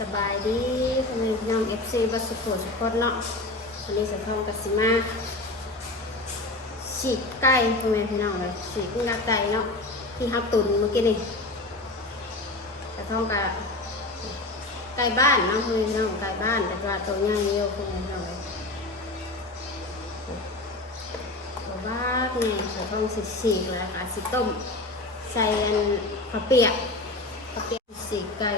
สบายดีทำไมพี่น้องเอฟซีบัสสุโขสุโคตเนาะวันนี้สะทองกัสิมาฉีกไก่ทำไมพี่น้องเลยฉีกนักไก่เนาะที่ฮับตุนเมื่อกี้นี่สะทองกับไก่บ้านเนาะพี่น้องไก่บ้านแต่ว่าตัวใหญ่เยอะพี่น้องเลยบอกว่าไงสะทองสิฉีกแล้วก็สิต้มใส่อันข้าวเปียกข้าวเปียกสีไก่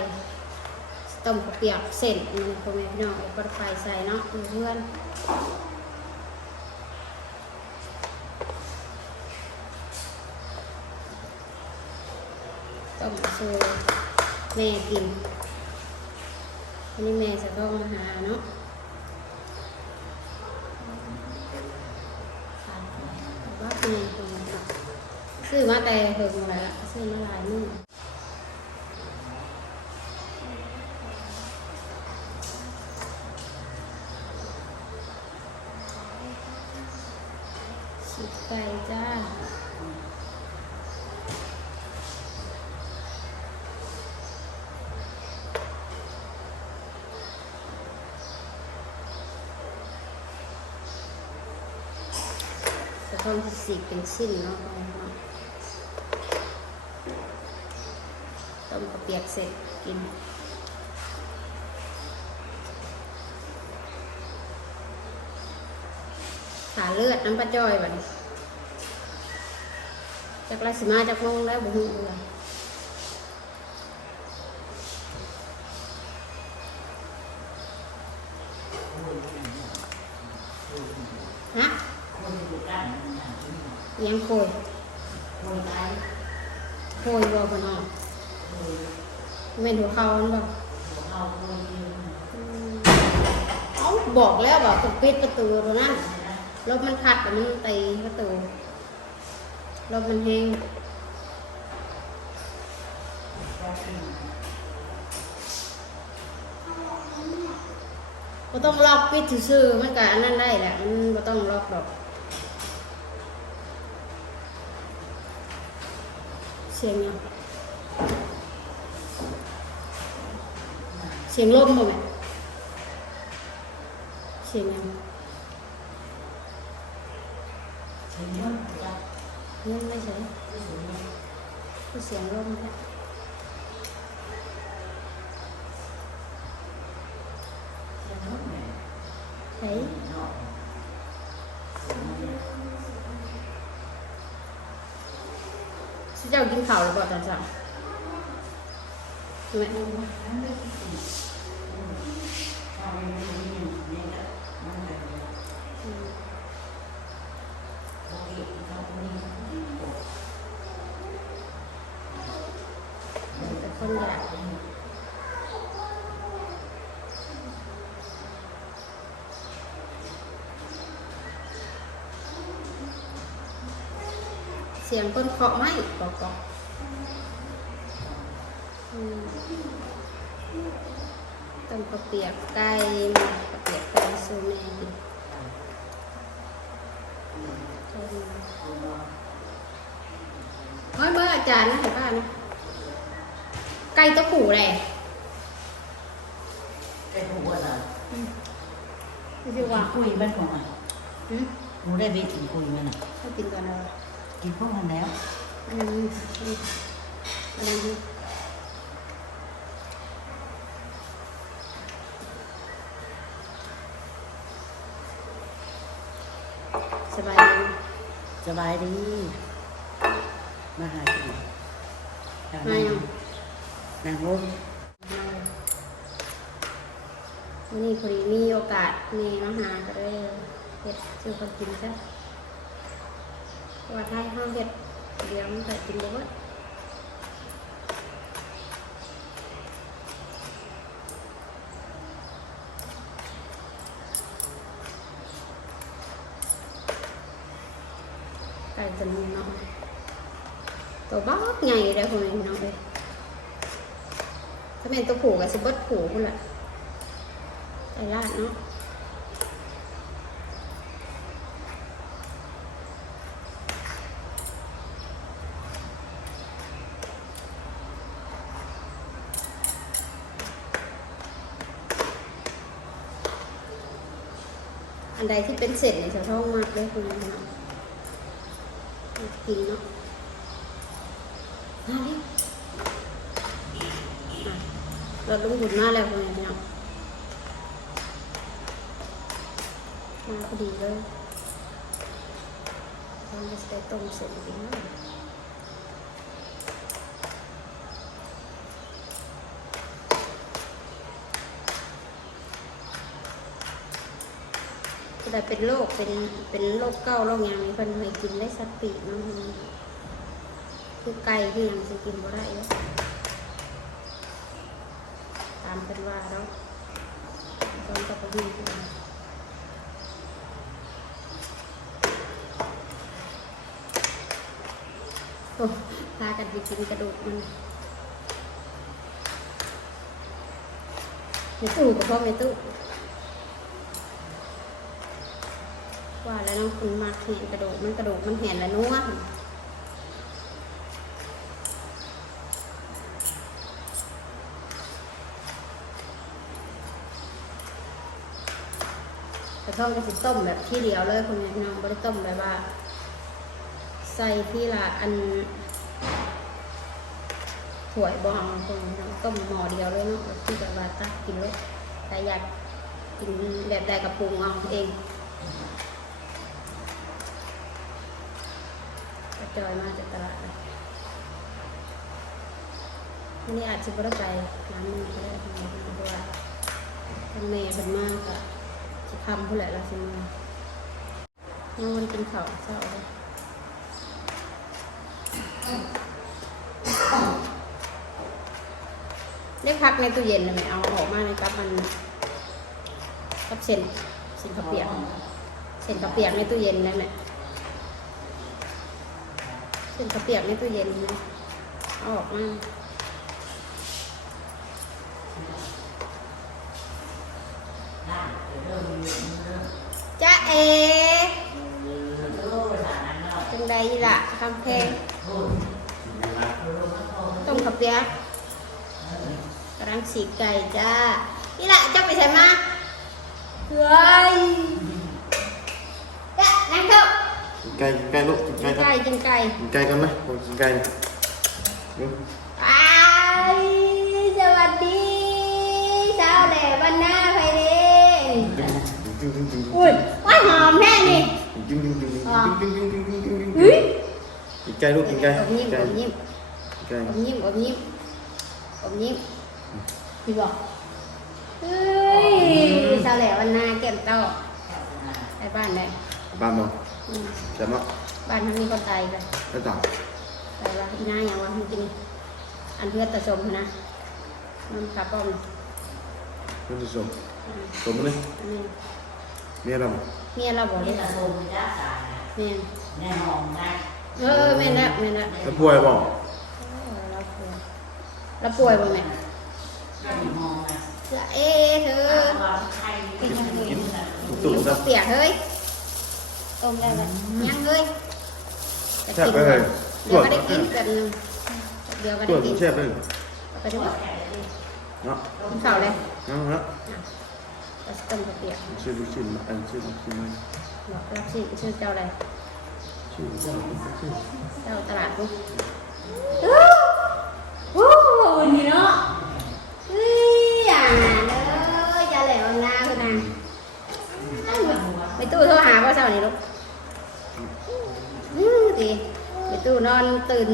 ต้มข้าวเปียกเส้นมันพ่อแม่พี่น้องเอาปลาไฟใส่เนาะเพื่อนต้มชูแม่กินอันนี้แม่จะต้องมาหาเนาะว่าเป็นยังไงเนาซื้อมาแต่เหิงมาแล้วซื้อมาหลายมื้อ ฉีกไก่จ้า จะต้องสีกเป็นชิ้นเนาะต้มกระเปียกเสร็จกินขาเลือดน้ำปลาจอยบัดนี้จากราสิมาจากมงแล้วบุ้งเลยฮะ เลี้ยงโคยโคยบ่พนอแม่นหัวเขาอันบ่อืมเอ้าบอกแล้วบอกต้องปิดประตูตรงนั้นรถมันขัดแต่มันตีประตูรถมันแห้งก็ต้องล็อกปิดซื่อๆมันก็อันนั้นได้แหละมันก็ต้องล็อกดอก เสียงยังเสียงลมบ่แม่เสียงยังยังไม่ใช่คือเสียงลมแค่ไหนสิเจ้ากินข้าวหรือเปล่าตอนเช้าใช่ไหมอืมแต่คนอยาก สียงคนเคาะไม้กอกๆอืมต้มกระเปียกไก่กระเปียกไก่ซูแม่ต้มเฮ้ยเมื่ออาจารย์นะเห็นป่ะนะไก่ตะขู่แหละไม่ใช่ว่าคุยมันของอะหืมหนูได้ไปกินคุยมันอะให้กินก่อนเลย กินพวกมันแล้วอันนั้นนี่อันนั้นนี่สบายดีสบายดี มาหากินมายังนางลมวันนี้พอดีมีโอกาสมีมาหาก็เลยเห็ดซื้อคนกินซะเพราะว่าถ้าให้ห้องเห็ดเดี๋ยวมันใส่กินบ่เบิดไก่จะ นุ่มเนาะตัวบ้ากใหญ่เลยคนนี้น้องเอ้ยถ้าเป็นตัวผูกับสิบเบิดผูคุณล่ะ ไก่ลาดเนาะ น ใดที่เป็นเศษในสะต้องมากเลยคุณพี่น้องกินเนาะมาดิเราลุงหุ่นมาแล้วคุณพี่น้องมาพอดีเลยเราจะได้ต้มเสร็จดีมาก จะเป็นโรคเป็นเป็นโรคเก้าโรคยังมีคนให้กินได้สักปีเนาะคือไก่ที่ยังจะกินบ่ได้เนาะตามเป็นว่าแล้วตอนตะกบีกันโอ้พากันไปกินกระดูกมันในตู้กับพ่อในตู้ ว่าแล้วน้องคุณมาเห็นกระดูกมันกระดูกมันเห็นแล้วนัวแต่ท่องก็สิต้มแบบที่เดียวเลยคุณน้องไม่ได้ต้มแบบว่า ใส่ที่ละอันถ้วยบองตรงนั้นก็หม้อเดียวเลยเนาะที่จะว่าตักกินเลยแต่อยากกินแบบใดกับปรุงเอาเองกระ จอยมาจากตลาดเลยวันนี้อาจจะบ่ได้ไปร้านนึงก็ได้ทำไมเพราะว่าทางแม่เป็นมากอะจะทำผู้แหละเราสิมายังวันกินข้าวเช้าเลยได้พักในตู้เย็นเลยไหมเอาออกมาในกับมันกับเส้นเส้นข้าวเปียกเส้นข้าวเปียกในตู้เย็นนั่นแหละ เส้นข้าวเปียกในตู้เย็นนะเอออกมาจ้าเอจังใดล่ะคำเพลงต้มข้าวเปียกกำลังสีไก่จ้านี่แหละจะไปใส่มาเฮ้ย กินไก่กินไก่ลูกกินไก่กินไก่กินไก่กันไหมกินไก่ไอสวัสดีเช้าแหล่วันหน้าไปด้อุ้ยหอมแม่นี่อุ้ยกินไก่ลูกกินไก่อมยิ้มอมยิ้มอมยิ้มอมยิ้มอมยิ้มดีบอกเฮ้ยเช้าแหล่วันหน้าเก็บเต้าไปบ้านได้บ้านมั้ง อืมจะมาบ้านทั้งนี้คนตายกันแล้วต่างแต่ว่าอีน่าอย่างว่าจริงอันเพื่อนตะสมนะมันขาป้อมเพื่อนจะส่งอืมส่งมาเลยอันนี้เมียเราเมียเราบอกเลยนี่ตะโกนจ้าสายเมียแน่นอนได้เออแม่นแล้วแม่นแล้วแล้วป่วยบอกเออเราป่วยเราป่วยบ่แม่แน่นอนนะจะเอ๊ะเธอเราใครเป็นยังไงนะตุ่มกินซะเปียกเฮ้ย tôm đây là nhang ngươi. Chẹp cái này. Điều cái đấy kín cần Điều cái đấy kín Chẹp đây Cái đấy Đó. Không sao đây. Chị đó Cầm cái tiền Chưa đi chìm mặt anh chị đi chìm anh Mặt là chị chị chưa cho đây Sao ta làm không? Woo! Woo! Nhìn nó. Ý à. เช้านี่ลูกอือดีไปตู้นอนตื่น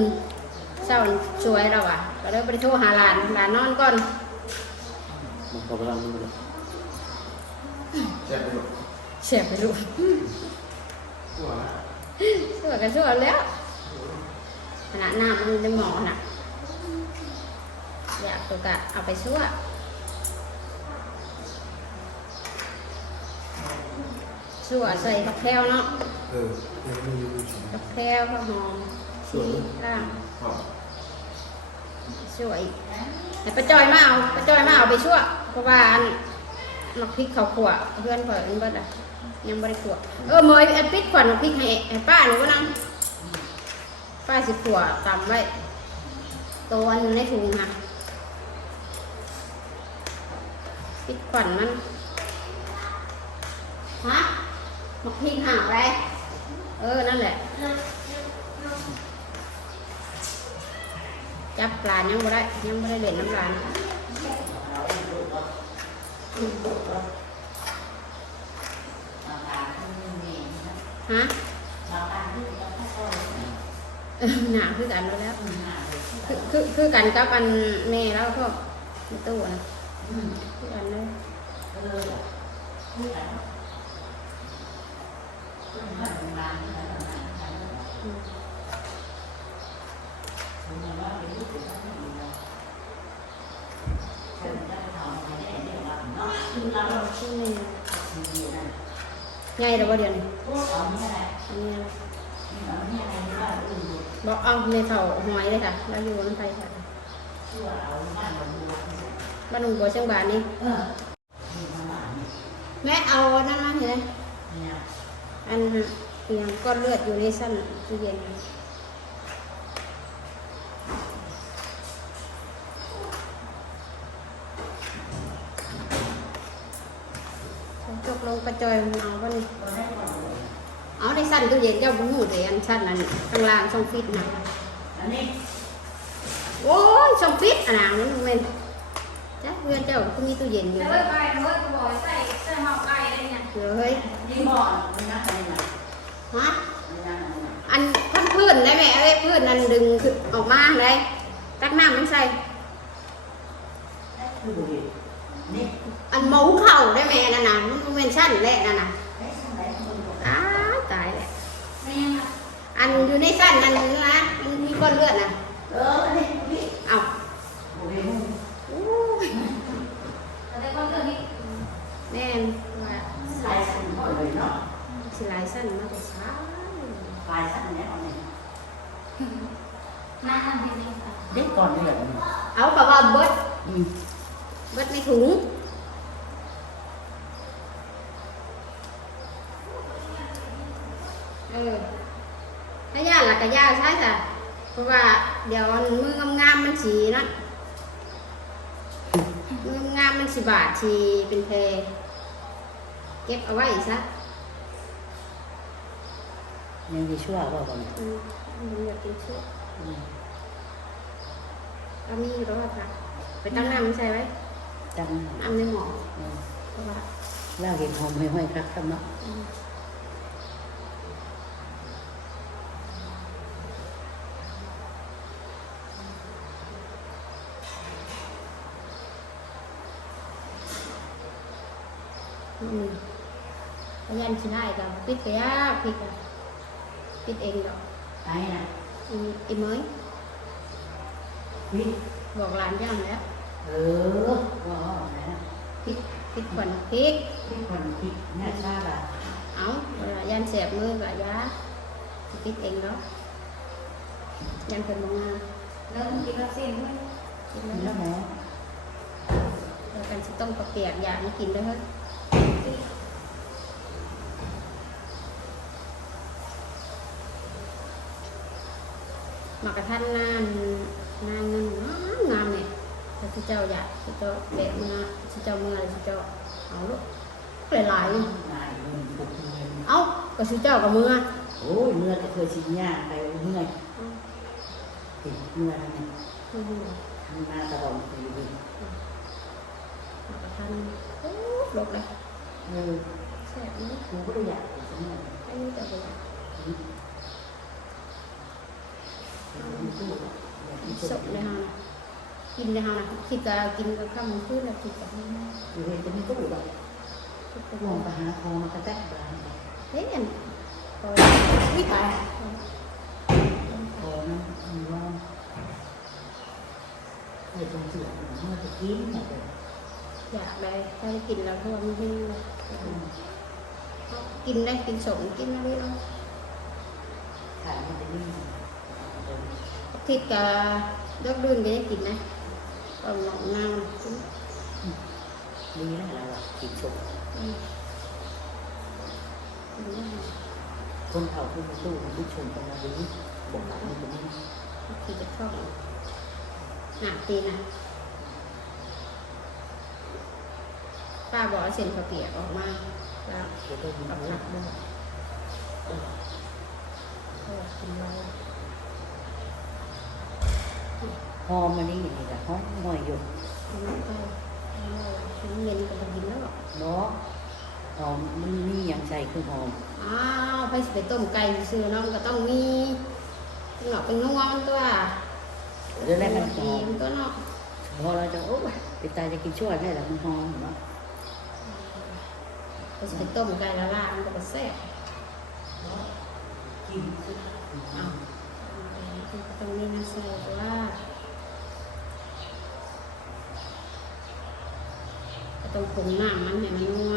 เช้าสวยเราอะก็เลยไปโทรหาหลานหลานนอนก่อนมันขอพลังมันเลยแซ่บไปลูกเสียบไปลูกสวยกันสวยแล้วขนาดน้ำมันจะหมอน่ะอยากตัวกะเอาไปชั่ว ชั่วใส่ผักแพรวเนาะเออยังไม่รู้ชื่อผักแพรวข้าวหอมชีล่างครับชั่วอีกแต่ป้าจอยมาเอาป้าจอยมาเอาไปชั่ว เพราะว่าอันมักพริกเขาขวเพื่อนข่อยอันเบิดอะยังไม่ได้ขวเออเมยอันพริกขวัญมักพริกให้ให้ป้าหนูก็นั่งป้าสิขวตำไว้ตัวอันอยู่ในถุงค่ะพริกขวัญมันฮะ มักพริกห่างไรเออ นั่นแหละ จับปลายังไม่ได้ ยังไม่ได้เล่นน้ำปลานานฮะบางการที่ต้องเข้าไปเออหนาคือกันแล้วแล้วอืมหาเลยคือคือคือกันกับอันแม่แล้วก็ตู้นะคือกันเลย เออนี่แหละเรื่อ ง่าทำงานกันอืมผมว่าเป็นลูกศิษย์ท่านดีนะเดือเราเอาชื่อแม่ดีนั่นใหญ่แล้วบ่เดี๋ยวนี้พวกเราเนี่ยอะไรอันนี้อะไรนี่เราเนี่ยอนบอกเอาในเท่าหอยเลยค่ะแล้วอยู่น้ำไทยค่ะบ้านหนุ่มบัวเชียงบานนี่เออนี่มาหลานนี่แม่เอานั่นเห็นไหม อันเตียงก้อนเลือดอยู่ในสั้นตู้เย็นตกลงกระจอยมันเอาป่ะนี่ก็ได้ก่อนเอาในสั้นตู้เย็นเจ้าบุ้งหูแต่อันชั้นนั้นข้างล่างช่องฟิตนะอันนี้โอ้ยช่องฟิตอะนะมันเม็นจ้าเพื่อนเจ้าก็มีตู้เย็นอยู่แต่ว่าไปเมื่อกูบอกใส่ใส่หม้อไก่อะไรเนี่ยเฮ้ยนี่บอกมันนักอนะ ฮะมันนักอะไรนะอันพันพื้นได้ไหมเอ้ยพื้นนั่นดึงขึ้นออกมาเลยตักน้ำมันใส่คือดูดินี่อันหมูเข่าได้ไหมนั่นน่ะมันเป็นชั้นแหละนั่นน่ะไอ้ช่างไหนคนบอกอ้าวตายแล้วไม่ยังอะอันอยู่ในชั้นนั่นนะมันมีก้อนเลือดน่ะเอออันนี้พี่เอาโอ้ยมึงโอ้ยแต่ว่าเรื่องนี้แม่นว่าลายสั้นหมดเลยเนาะ สิหลายสั้นมากกว่าช้าลายสั้นเนี่ยเอาเนี่ยน่าทำดีจริงค่ะเด็กก่อนนี่แหละเอากับว่าเบิดอืมเบิดในถุงเออถ้าย่าหลักก็ย่าใช่ค่ะเพราะว่าเดี๋ยวมืองามๆมันสีนะมืองามๆมันสีบาทสีเป็นเพเก็บเอาไว้ซะ ยังจะชั่วว่าก่อนอืมมันอยากกินชื่ออืมก็มีอยู่แล้วค่ะไปตั้งน้ำมันใส่ไว้จังน้ำในหม้ออืมเพราะว่าเล่าเห็นหอมห้อยๆครับครับเนาะอืมอืมพยันชิได้กับปิดกระยาปิดอะปิดเองดอกไอ้น่ะอีอีเมยพี่บอกหลานย่างแล้วเออว่าอะไรนะปิดปิดก่อนพริกพี่คนพี่เนี่ยทราบอะเอาเวลายันเสียบมือกับยาปิดเอง แล้วยันเป็นมงานแล้วมึงกินวัคซีนด้วยกินนี่แล้แล้ววหมอแล้วกันสิต้มกระเปียกอยากมากินได้เฮ้ย มากระทันนานนานเงินงามงามเนี่ยแต่ที่เจ้าอยากที่เจ้าแบะมือที่เจ้ามืออะไรที่เจ้าเอาลูกหลายๆอยู่นายมึงบุกเงินเอาก็ที่เจ้ากับมือโอ้ยเมื่อก็เคยชิมย่างไปเมื่อยติดเมื่อเนี่ยอือหือทำมาตลอดปีเลยมากระทันโอ้ลบเลยเออแซ่บนี่กูก็ได้อยากจะเนี่ยไอ้นี่แต่บ่อยาก สดเลยฮะกินเลยฮะนะคิดจะกินกับข้าวมันขึ้นแล้วคิดกับนี่อยู่เห็นจะมีตู้แบบคิดกับมองไปหาคอมากระแทกบ้านเฮ้ยอันก็วิตายคอนั้นมีว่าไอ้ตรงเสือเมื่อจะกินเนี่ยอยากได้ถ้าได้กินแล้วเพราะว่ามันแห้งเลยกินได้กินสมกินอะไรเอาขายมันจะนิ่ม คิดกับยกดื่นก็ได้กินนะก็หลงน้ำกินดีแล้วเราอะกินชมอืมกินได้คนเผาผู้ตู้ผู้ชมกันมาดีบอกว่ามันเป็นนี่คิดจะชอบหนักตีนะป้าบอกว่าเส้นข้าวเปียกออกมาแล้วเดี๋ยวก็มีกับรู้ผักด้วย โอ้กินเรา ห อมันนี่นี่ก็ห้อมหน่อยอยู่กินเราไปกินเย็นก็ต้องกินแล้วเนาะหอมมันมีหยังใส่คือหอม อ้าวไปสิไปต้มไก่ซื้อเนาะมันก็ต้องมีหนอกเป็นนัวมันตัวเดี๋ยวแรกมันหดีอมมันตัวเนาะพอเราจะโอ้ยไปตายจะกินชั่วยได้หละมันหอมเนาะไปสิไปต้มไก่ละลามันก็แซ่บกินอ้าวต้องมีน้ำใส่ละลาก็ ต้องปรุงน้ำมันให้มันนัว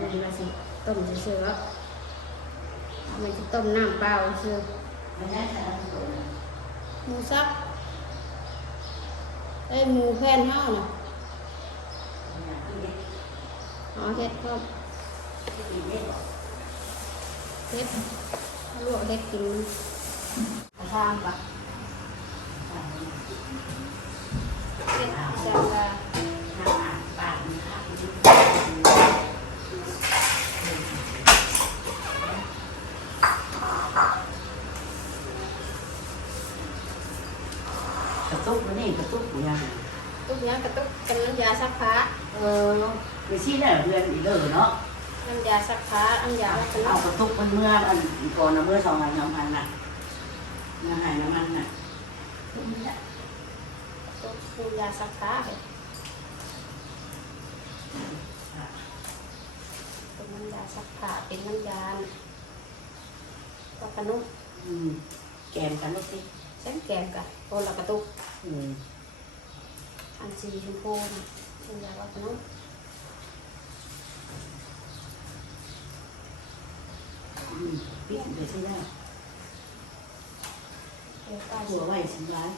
มันมาสิต้มซื่อๆแล้วมันจะต้มน้ำเปล่าซื่อไม่ได้ใส่น้ำส้มหมูสับเอ้ยหมูแผ่นเฮาน่ะอ๋อเฮ็ดก็เฮ็ดลวกเฮ็ดกินทามปะเฮ็ดจังว่า กระตุกมัน นี่กระตุกอย่างตุ๊กยากระตุกเป็นน้ำยาซักผ้าเออไปชี้ได้เพื่อนอีกเลยเนาะน้ำยาซักผ้าน้ำยาอะไรกันเอาเนาะกระตุกมันเมื่ออันก่อนนะเมื่อสองวันสองพันน่ะน้ำหายน้ำมันน่ะตุ๊กน้ำยาซักผ้าเฮ็ดเป็นน้ำยาซักผ้าเป็นน้ำยาตอกกระนุกอืมแกมกันลูกสิเส้นแกงกะโคนละกระตุกอืม อันสีชมพูนะเป็นยาว่าขนมอืมปิดไปสิได้เกี่ยวกับหัวไหวสิร้าย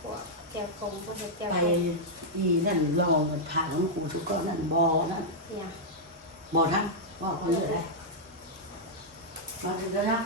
พวแก้วคงกเห็ดแก้วไปคงอีนั่นลอมันผ่านของครูทุกก้อนนั่นบอนั่นเนี่ยบอท่านว่าคนเยอได้มาถึงแล้วนะ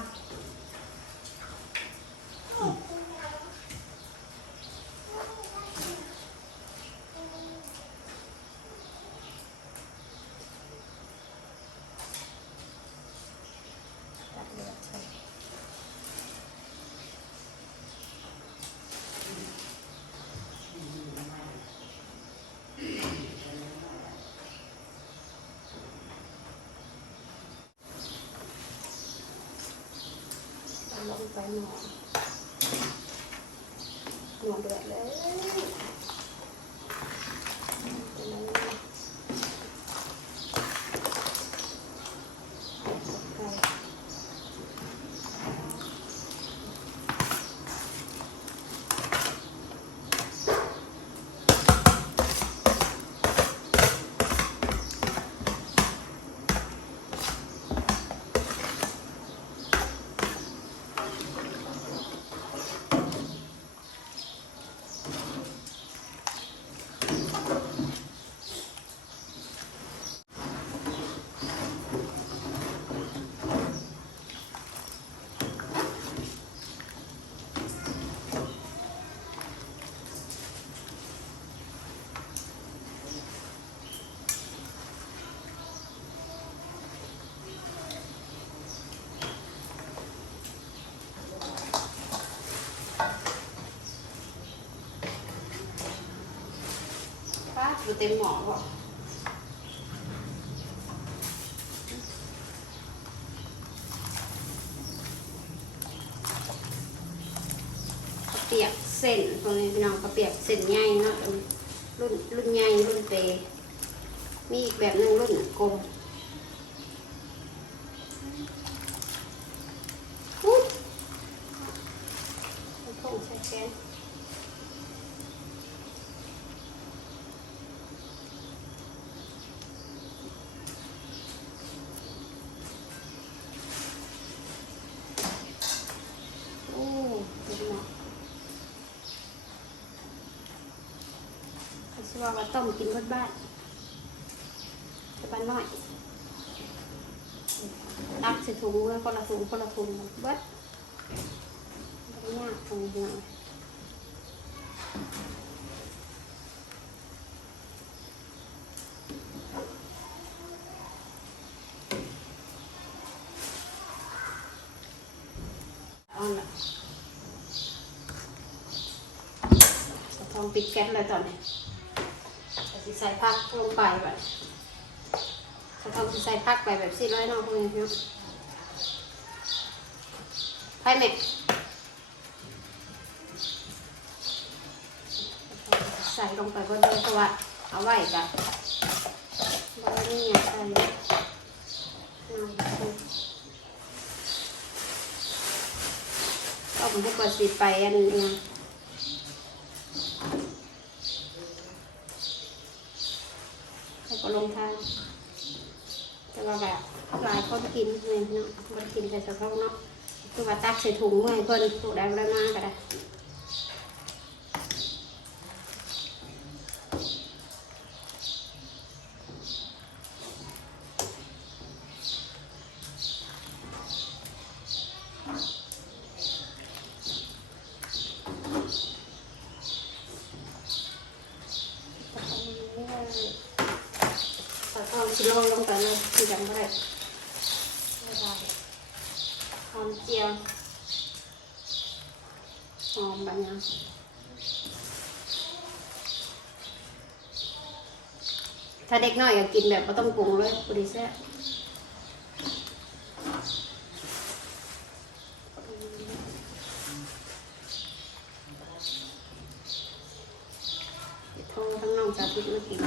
ป้าอยู่เต็มหมอบอกระเปียกเส้นตรงนี้พี่น้องกระเปียกเส้นใหญ่เนาะรุ่นรุ่นใหญ่รุ่นเปมีอีกแบบหนึ่งรุ่นกลม ว่าว่ต้มกินบ้านจะบ้านน้อยตักใส่ถุงแล้วคนละถุงคนละถุงบิดยากถุงหัวปิดแก๊สเลยตอนนี้ ใส่ผักลงไปแบบสะทองสิใส่ผักไปแบบสี่ร้อยน้องพวกนี้เนาะไปไหมใส่ลงไปบนเลยเพราะว่าเอาไว้กันบนนี้อย่ใส่น้ำก็ผมจะเปิดสีไปอันนี้ แล้ว ก็ลงทาน แต่ว่าแบบหลายคนกินเลยเนาะคนกินแต่เฉพาะเนาะคือว่าตักใส่ถุงเมื่อให้เพิ่นปลูกได้บ่ได้มากก็ได้ตักเอาชิโลลงไปเลยคือ จังได้ไม่ได้หอมเจียวหอมแบบนี้ถ้าเด็กน้อยอยากกินแบบไม่ต้องปรุงเลยพอดีแซ่บโทรทั้งน้องสาธิตมากิน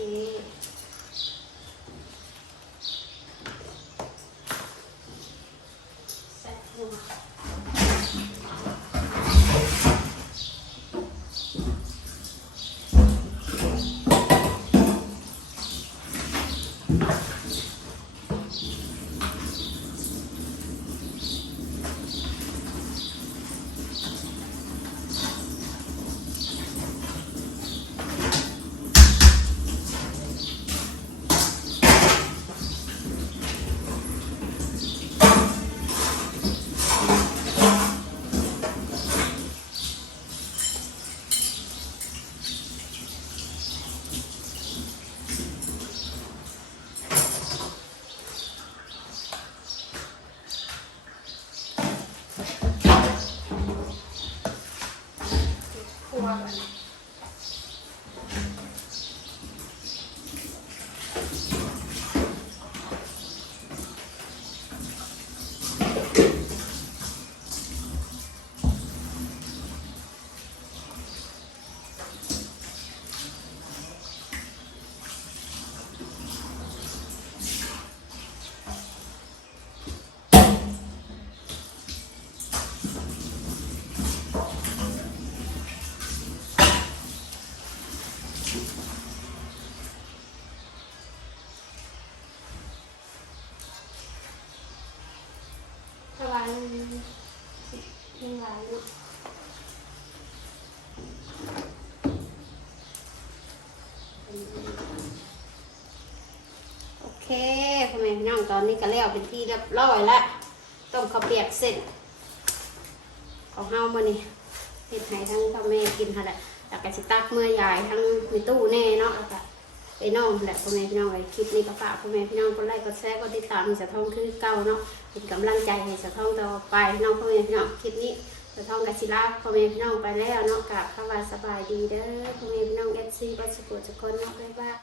โอเคใส่หัวคั่วกันสบายไม่ไหวเนาะ โอเคพ่อแม่พี่น้องตอนนี้ก็แล้วเป็นที่เรียบร้อยแล้วต้มข้าวเปียกเสร็จของเฮามื้อนี้เฮ็ดให้ทั้งพ่อแม่กินหั่นแหละแล้วก็สิตักเมื่อยายทั้งในตู้แน่เนาะแล้วก็ไปน้องแหละพ่อแม่พี่น้องไว้คลิปนี้ก็ฝากพ่อแม่พี่น้องกดไลค์กดแชร์กดติดตามให้สะท้องคือเก่าเนาะเป็นกำลังใจให้สะท้องต่อไปน้องพ่อแม่พี่น้องคลิปนี้ ระท้องกัสิลาพ่อแม่พี่น้องไปแล้วเนาะกับข้าวาสบายดีเด้อพ่อแม่พี่น้องเอฟซีบัสกุลทุกคนเนาะบ๊ายบา